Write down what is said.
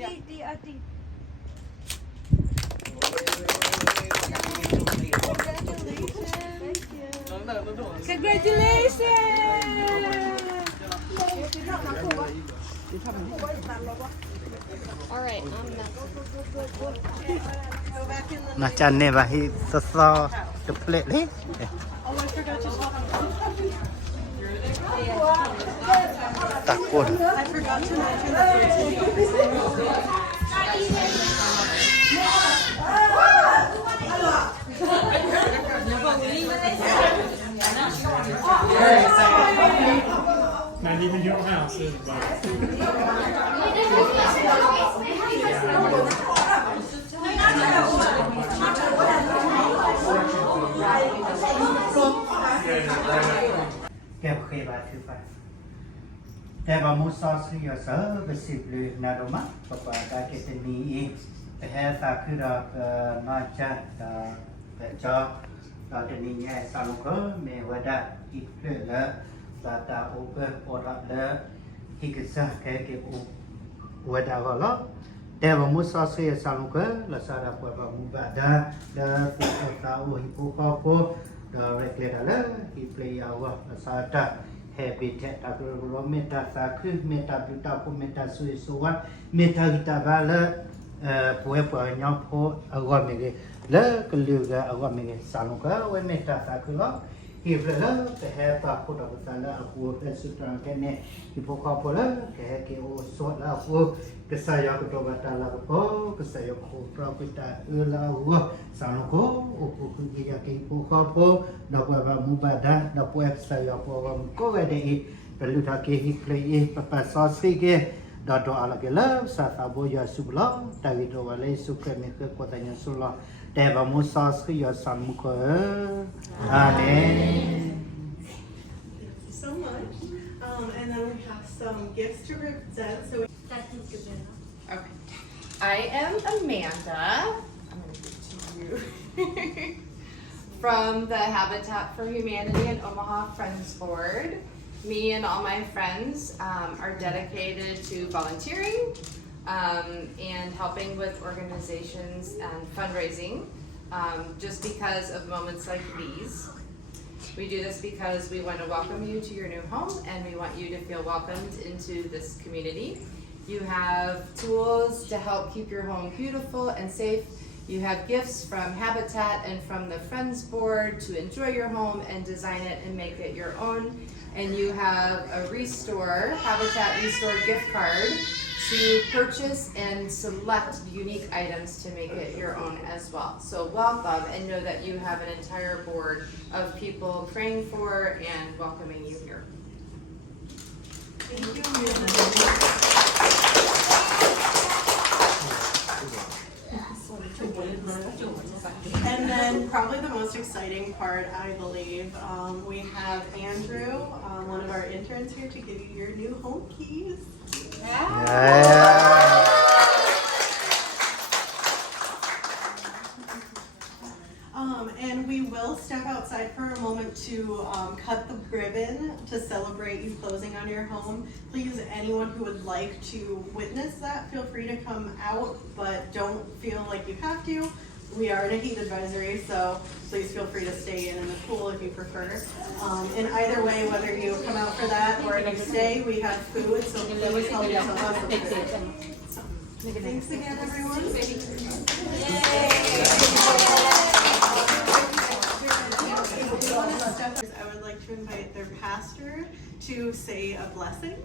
All right, I'm next. Macam ni bahi sesa keplet ni. Takut. Not even your house is Kẹp khề bà thứ phải.แต่ว่ามูซอสคืออย่าเสือไปสิบเลยนาดมาปะปะได้เกตนีแต่แห่ตาคือเราน่าจะแต่จอเราจะมีแง่สาลุกเมวดาอีกเพื่อแล้วตาโอเปอร์โอรับแล้วที่กิจแค่เก็บวดาก็แล้วแต่ว่ามูซอสคือสาลุกเราสาระปะปะมูบาดาฟิตาโอฮิโปคาโปเรกเลดแล้วที่เพลย์เอาว่าสาระhabitat agro meta sakri meta buta ko meta suisuan meta kita bala poe poe nyam po agwa mege le kluga agwa mege salunga we meta sakri lo hivla te ha ta ko da tala aku esutran kene ipoka pola ke o so la ko kesaya ko da tala ko kesaya ko propita ula wa salungo o ku ya ke ipoka po da ko ba mubada da po saya po ko de perlu tak play papa sosri ke dado ala ke la sa sabo ya subla tawi do wale suka me ke kotanya sulla te ba mu sosri ya sanmu ko amen. So much. And then we have some gifts to present. So Okay. I am Amanda. I'm going to give to you. From the Habitat for Humanity and Omaha Friends Board. Me and all my friends are dedicated to volunteering and helping with organizations and fundraising just because of moments like these. We do this because we want to welcome you to your new home and we want you to feel welcomed into this community. You have tools to help keep your home beautiful and safe. You have gifts from Habitat and from the Friends Board to enjoy your home and design it and make it your own. And you have a Habitat Restore gift card to purchase and select unique items to make it your own as well. So welcome and know that you have an entire board of people praying for and welcoming you here. thank you. And then probably the most exciting part, I believe, we have Andrew, one of our interns here, to give you your new home keys. And we will step outside for a moment to cut the ribbon to celebrate you closing on your home. Please, anyone who would like to witness that, feel free to come out, but don't feel like you have to. We are in a heat advisory, so please feel free to stay in the pool if you prefer. In either way, whether you come out for that or if you stay, we have food, so please help yourself out. Thanks again, everyone. I would like to invite their pastor to say a blessing.